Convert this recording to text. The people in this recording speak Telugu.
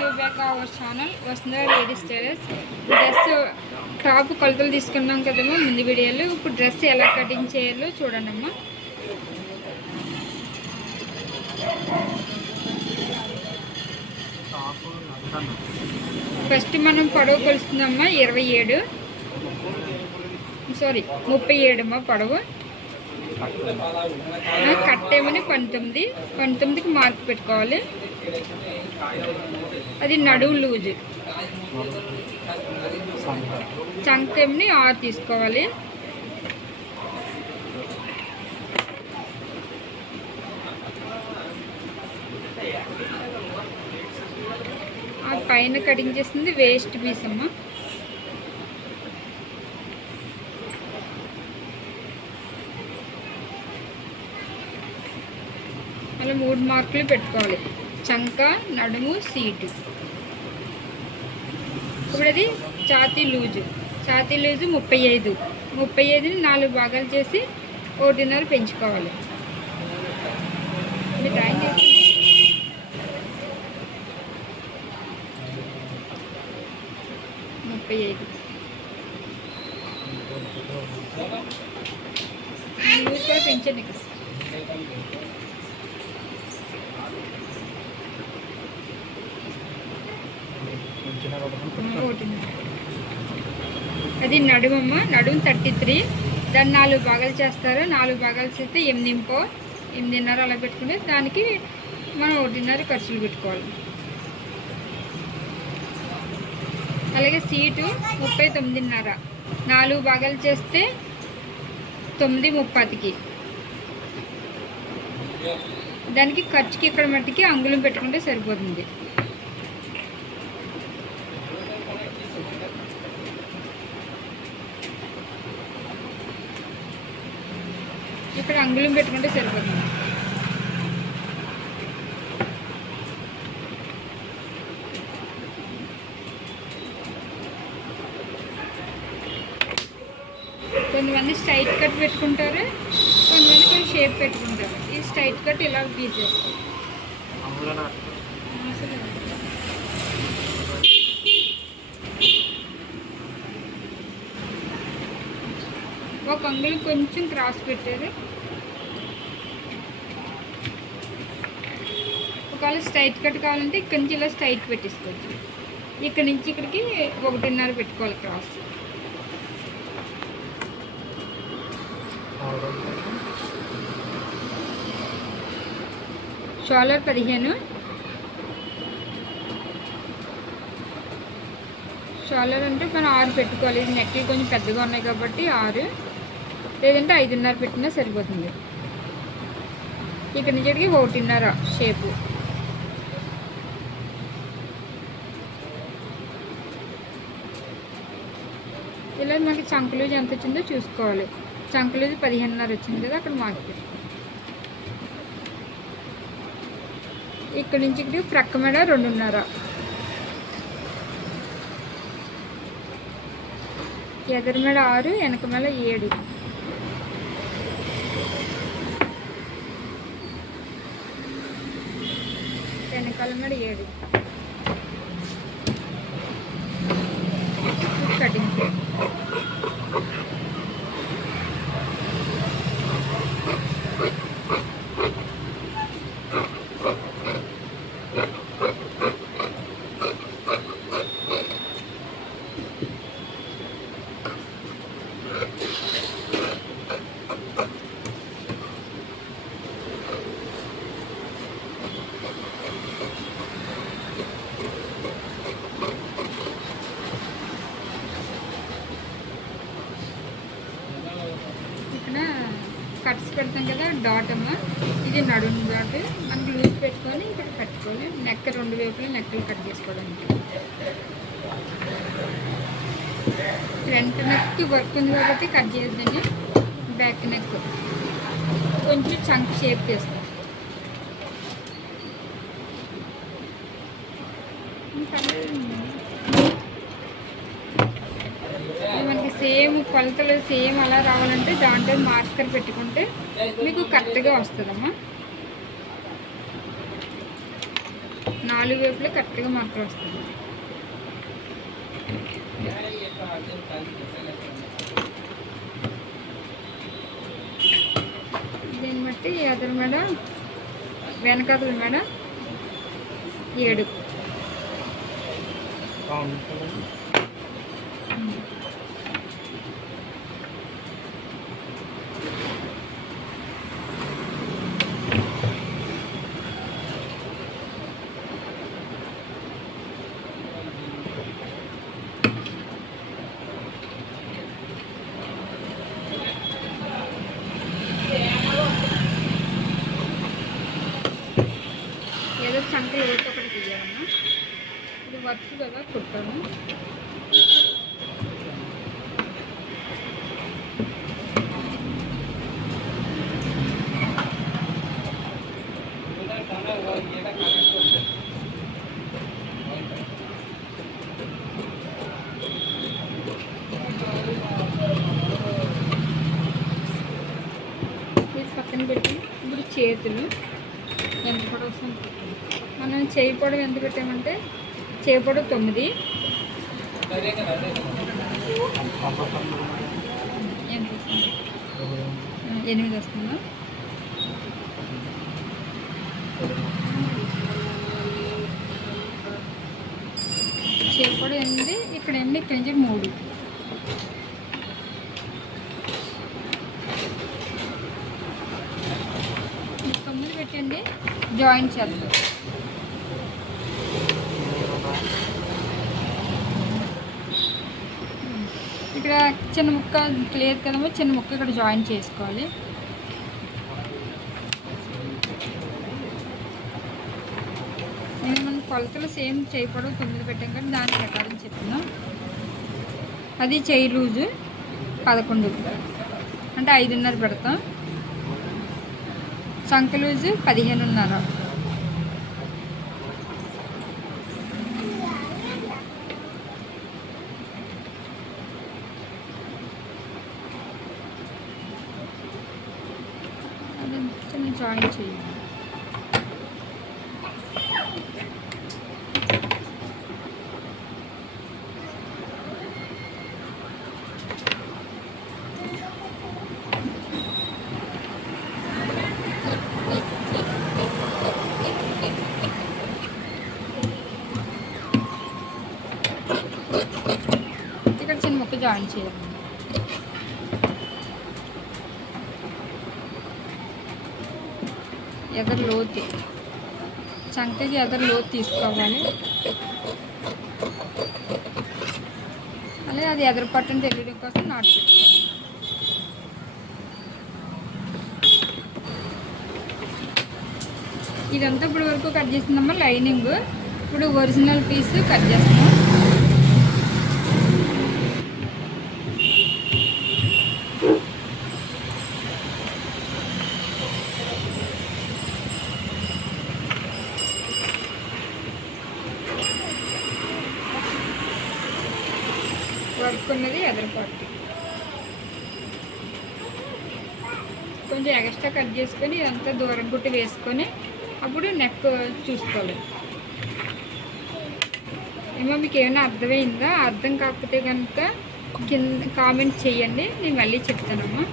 Welcome to back our channel వస్తుందా లేడీస్ టైలర్స్ డ్రెస్ టాప్ కొలతలు తీసుకున్నాం కదమ్మా ముందు వీడియోలో. ఇప్పుడు డ్రెస్ ఎలా కటింగ్ చేయాలో చూడండి అమ్మా ఫస్ట్ మనం పొడవు కొలుస్తుందమ్మా ఇరవై ఏడు. సారీ ముప్పై ఏడమ్మా పొడవు? కట్టేమని పంతొమ్మిది. పంతొమ్మిదికి మార్క్ పెట్టుకోవాలి. అది నడువు లూజ్. చంకెమ్ని ఆరు తీసుకోవాలి. ఆ పైన కటింగ్ చేసింది వేస్ట్ పీస్ అమ్మ. అలా మూడు మార్కులు పెట్టుకోవాలి. చంక నడుము సీటు. ఇప్పుడు అది ఛాతీ లూజు. ఛాతీ లూజు ముప్పై ఐదు. ముప్పై ఐదుని నాలుగు భాగాలు చేసి ఒకటిన్నర పెంచుకోవాలి. డ్రాయింగ్ చేసి ముప్పై ఐదు. లూజ్ కూడా పెంచండి ఇక్కడ ఒకటిన్నర అది నడుమమ్మ నడుము థర్టీ త్రీ. దాన్ని నాలుగు భాగాలు చేస్తారు. నాలుగు భాగాలు చేస్తే ఎనిమిదింపో ఎనిమిదిన్నర అలా పెట్టుకుంటే దానికి మనం ఒకటిన్నర ఖర్చులు పెట్టుకోవాలి. అలాగే సీటు ముప్పై తొమ్మిదిన్నర. నాలుగు భాగాలు చేస్తే తొమ్మిది ముప్పతికి దానికి ఖర్చుకి ఇక్కడ మట్టికి అంగుళం పెట్టుకుంటే సరిపోతుంది. ఇక్కడ అంగుళం పెట్టుకుంటే సరిపోతుంది. కొంతమంది స్ట్రైట్ కట్ పెట్టుకుంటారు కొంతమంది కొంచెం షేప్ పెట్టుకుంటారు. ఈ స్ట్రైట్ కట్ ఇలా తీసేస్తారు ఒక అంగుళం కొంచెం క్రాస్ పెట్టారు. ఒకవేళ స్ట్రైట్ కట్ కావాలంటే ఇక్కడి నుంచి ఇలా స్ట్రైట్ పెట్టేసుకోవచ్చు. ఇక్కడ నుంచి ఇక్కడికి ఒకటిన్నర పెట్టుకోవాలి క్రాస్ షోలర్ పదిహేను. షోలర్ అంటే మనం ఆరు పెట్టుకోవాలి. ఇది కొంచెం పెద్దగా ఉన్నాయి కాబట్టి ఆరు. లేదంటే ఐదున్నర పెట్టినా సరిపోతుంది. ఇక్కడ నుంచి ఒకటిన్నర షేపు. ఇలా మనకి చంకలూజ్ ఎంత వచ్చిందో చూసుకోవాలి. చంకలూజ్ పదిహేనున్నర వచ్చింది కదా అక్కడ మార్క్ ఇక్కడ నుంచి ఇక్కడికి ప్రక్క మెడ రెండున్నర. ఎదురు మెడ ఆరు వెనక మెడ ఏడు. వెనకాల మెడ ఏడు కటింగ్ ఇక్కడ కట్స్ పెడతాం కదా డాట్ అమ్మ ఇది నడుము డాట్ మనం లూజ్ పెట్టుకొని ఇక్కడ కట్టుకోవాలి నెక్ రెండు వైపులు నెక్కలు కట్ చేసుకోవడానికి. ఫ్రంట్ నెక్ వర్క్ ఉంది కాబట్టి కట్ చేయొద్దండి. బ్యాక్ నెక్ కొంచెం చంక్ షేప్ చేస్తాం. ఇంకా మనకి సేమ్ కొలతలు సేమ్ అలా రావాలంటే దాంట్లో మార్కర్ పెట్టుకుంటే మీకు కరెక్ట్గా వస్తుందమ్మా. నాలుగు వైపులో కరెక్ట్గా మార్కర్ వస్తుంది. దీన్ని బట్టి ఎదురు మేడం వెనకాతలు మేడం ఏడు. ఇది కదా కుట్టాను. ఇది పక్కన పెట్టి ఇప్పుడు చేతులు. ఎంత పొడవు మనం చేయి పొడవు ఎంత పెట్టామంటే చేపడు తొమ్మిది. ఎనిమిది వస్తుందా. చేపడు ఎనిమిది ఇక్కడ ఎనిమిది ఇక్కడ నుంచి మూడు. తొమ్మిది పెట్టండి. జాయిన్ చేద్దాం. ఇక్కడ చిన్న ముక్క లేదు కదమ్మా చిన్న ముక్క ఇక్కడ జాయిన్ చేసుకోవాలి. నేను మన కొలతలు సేమ్ చేయకూడదు తొమ్మిది పెట్టాం కానీ దాని ప్రకారం చెప్తున్నాం. అది చేయి లూజు పదకొండు. అంటే ఐదున్నర పెడతాం. సంఖ లూజు పదిహేనున్నర అది చిన్న జాయిన్ చేయండి ఇక్కడ చిన్న ముక్క జాయిన్ చేయాలి ఎదరు లోతు. చంకకి ఎదరు లోతు తీసుకోవాలి. అలాగే అది ఎదరు పట్టుని తెలియడం కోసం నాటు పెట్టుకోవాలి. ఇదంతా ఇప్పుడు వరకు కట్ చేసిందమ్మా లైనింగ్. ఇప్పుడు ఒరిజినల్ పీస్ కట్ చేస్తున్నాం. తీసుకున్నది అదర్ ఎదరు కొంచెం ఎక్స్ట్రా కట్ చేసుకొని ఇదంతా దూరం గుట్టి వేసుకొని అప్పుడు నెక్ చూసుకోవాలి. ఏమో మీకు ఏమైనా అర్థమైందా? అర్థం కాకపోతే కనుక కింద కామెంట్ చేయండి నేను మళ్ళీ చెప్తానమ్మా.